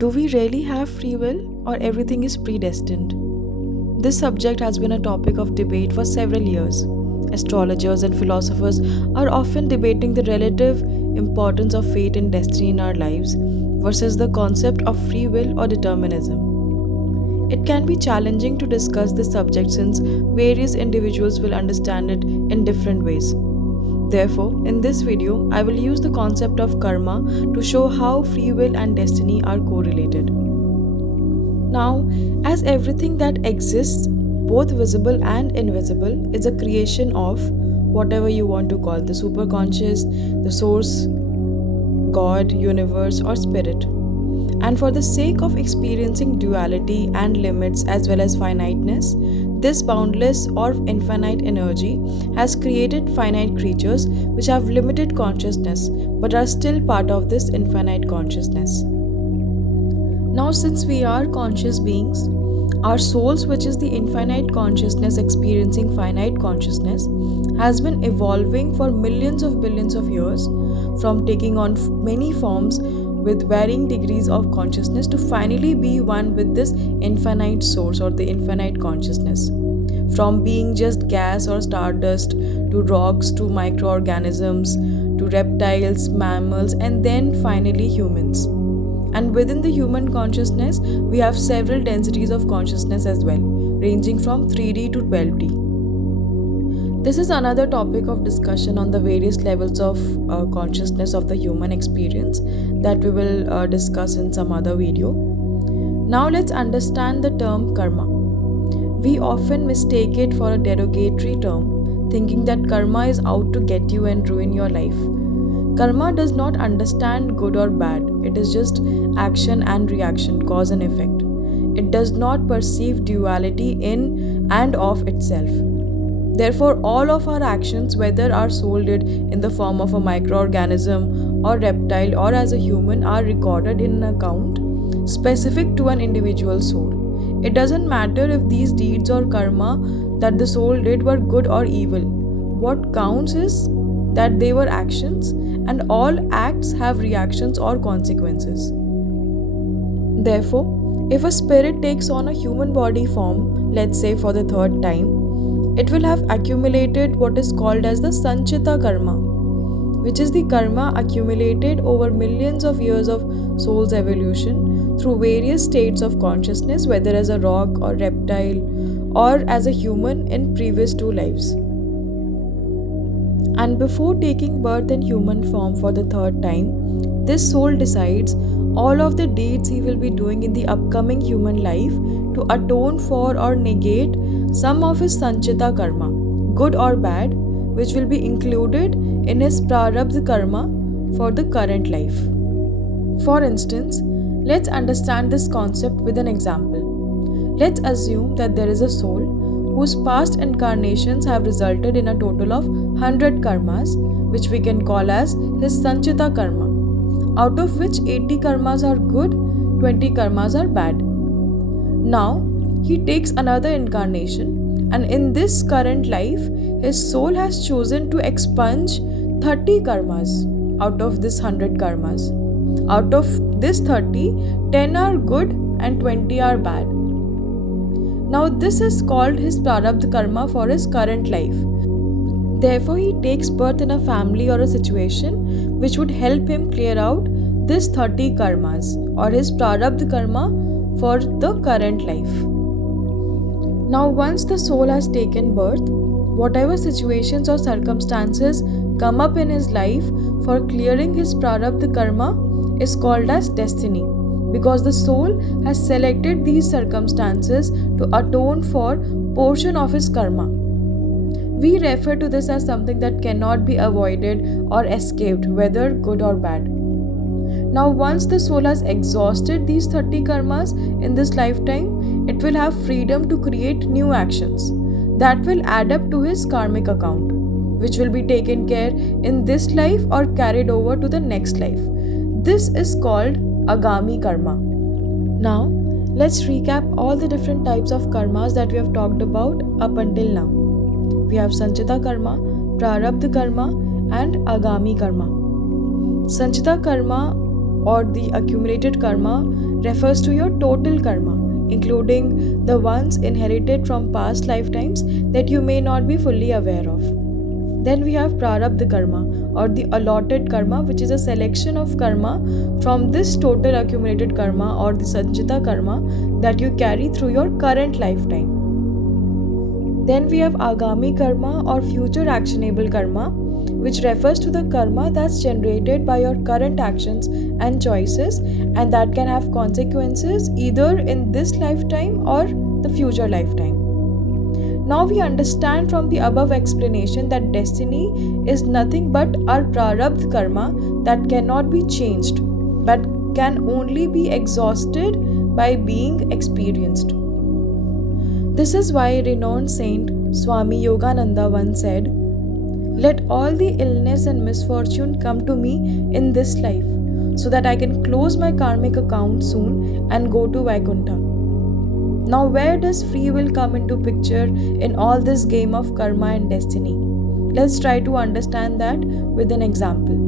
Do we really have free will, or everything is predestined? This subject has been a topic of debate for several years. Astrologers and philosophers are often debating the relative importance of fate and destiny in our lives versus the concept of free will or determinism. It can be challenging to discuss this subject since various individuals will understand it in different ways. Therefore, in this video, I will use the concept of karma to show how free will and destiny are correlated. Now, as everything that exists, both visible and invisible, is a creation of whatever you want to call the superconscious, the source, God, universe, or spirit. And for the sake of experiencing duality and limits as well as finiteness, this boundless or infinite energy has created finite creatures which have limited consciousness but are still part of this infinite consciousness. Now, since we are conscious beings, our souls, which is the infinite consciousness experiencing finite consciousness, has been evolving for millions of billions of years, from taking on many forms with varying degrees of consciousness to finally be one with this infinite source or the infinite consciousness. From being just gas or stardust to rocks to microorganisms to reptiles, mammals, and then finally humans. And within the human consciousness, we have several densities of consciousness as well, ranging from 3D to 12D. This is another topic of discussion on the various levels of consciousness of the human experience that we will discuss in some other video. Now let's understand the term karma. We often mistake it for a derogatory term, thinking that karma is out to get you and ruin your life. Karma does not understand good or bad. It is just action and reaction, cause and effect. It does not perceive duality in and of itself. Therefore, all of our actions, whether our soul did in the form of a microorganism or reptile or as a human, are recorded in an account specific to an individual soul. It doesn't matter if these deeds or karma that the soul did were good or evil. What counts is that they were actions, and all acts have reactions or consequences. Therefore, if a spirit takes on a human body form, let's say for the third time, it will have accumulated what is called as the sanchita karma, which is the karma accumulated over millions of years of soul's evolution through various states of consciousness, whether as a rock or reptile or as a human in previous two lives. And before taking birth in human form for the third time, this soul decides all of the deeds he will be doing in the upcoming human life to atone for or negate some of his sanchita karma, good or bad, which will be included in his prarabdha karma for the current life. For instance, let's understand this concept with an example. Let's assume that there is a soul whose past incarnations have resulted in a total of 100 karmas, which we can call as his sanchita karma, out of which 80 karmas are good, 20 karmas are bad. Now, he takes another incarnation, and in this current life, his soul has chosen to expunge 30 karmas out of this 100 karmas. Out of this 30, 10 are good and 20 are bad. Now, this is called his prarabdha karma for his current life. Therefore, he takes birth in a family or a situation which would help him clear out this 30 karmas or his prarabdha karma for the current life. Now, once the soul has taken birth, whatever situations or circumstances come up in his life for clearing his prarabdha karma is called as destiny, because the soul has selected these circumstances to atone for portion of his karma. We refer to this as something that cannot be avoided or escaped, whether good or bad. Now, once the soul has exhausted these 30 karmas in this lifetime, it will have freedom to create new actions that will add up to his karmic account, which will be taken care in this life or carried over to the next life. This is called agami karma. Now, let's recap all the different types of karmas that we have talked about up until now. We have sanchita karma, prarabdha karma, and agami karma. Sanchita karma or the accumulated karma refers to your total karma, including the ones inherited from past lifetimes that you may not be fully aware of. Then we have prarabdha karma or the allotted karma, which is a selection of karma from this total accumulated karma or the sanchita karma that you carry through your current lifetime. Then we have agami karma or future actionable karma, which refers to the karma that's generated by your current actions and choices, and that can have consequences either in this lifetime or the future lifetime. Now we understand from the above explanation that destiny is nothing but our prarabdha karma that cannot be changed but can only be exhausted by being experienced. This is why renowned saint Swami Yogananda once said, "Let all the illness and misfortune come to me in this life, so that I can close my karmic account soon and go to Vaikuntha." Now, where does free will come into picture in all this game of karma and destiny? Let's try to understand that with an example.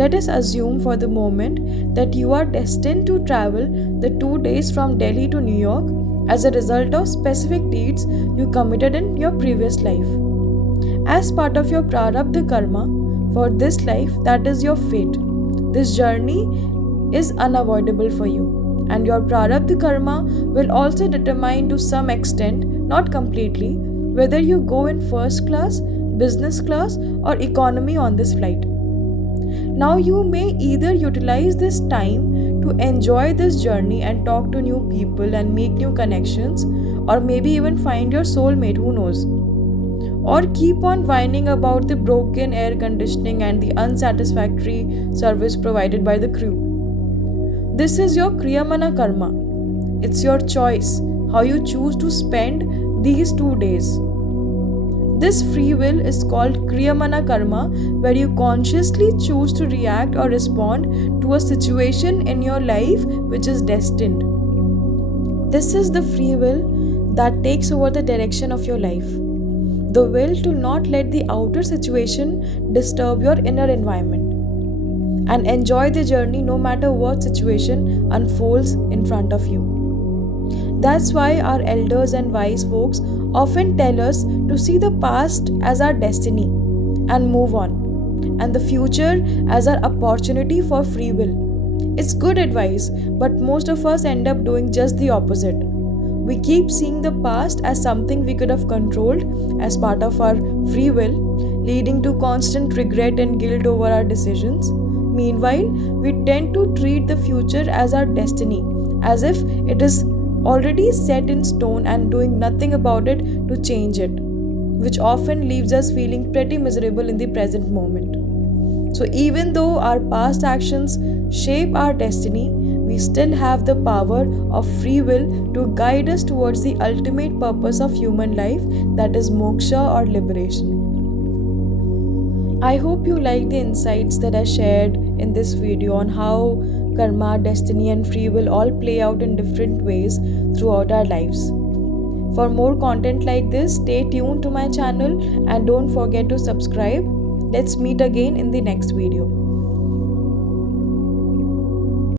Let us assume for the moment that you are destined to travel the 2 days from Delhi to New York as a result of specific deeds you committed in your previous life. As part of your prarabdha karma for this life, that is your fate. This journey is unavoidable for you, and your prarabdha karma will also determine to some extent, not completely, whether you go in first class, business class, or economy on this flight. Now you may either utilize this time to enjoy this journey and talk to new people and make new connections, or maybe even find your soulmate, who knows, or keep on whining about the broken air conditioning and the unsatisfactory service provided by the crew. This is your kriyamana karma. It's your choice how you choose to spend these 2 days. This free will is called kriyamana karma, where you consciously choose to react or respond to a situation in your life which is destined. This is the free will that takes over the direction of your life. The will to not let the outer situation disturb your inner environment and enjoy the journey no matter what situation unfolds in front of you. That's why our elders and wise folks often tell us to see the past as our destiny and move on, and the future as our opportunity for free will. It's good advice, but most of us end up doing just the opposite. We keep seeing the past as something we could have controlled as part of our free will, leading to constant regret and guilt over our decisions. Meanwhile, we tend to treat the future as our destiny, as if it is already set in stone and doing nothing about it to change it, which often leaves us feeling pretty miserable in the present moment. So even though our past actions shape our destiny, we still have the power of free will to guide us towards the ultimate purpose of human life, that is moksha or liberation. I hope you like the insights that I shared in this video on how karma, destiny and free will all play out in different ways throughout our lives. For more content like this, stay tuned to my channel and don't forget to subscribe. Let's meet again in the next video.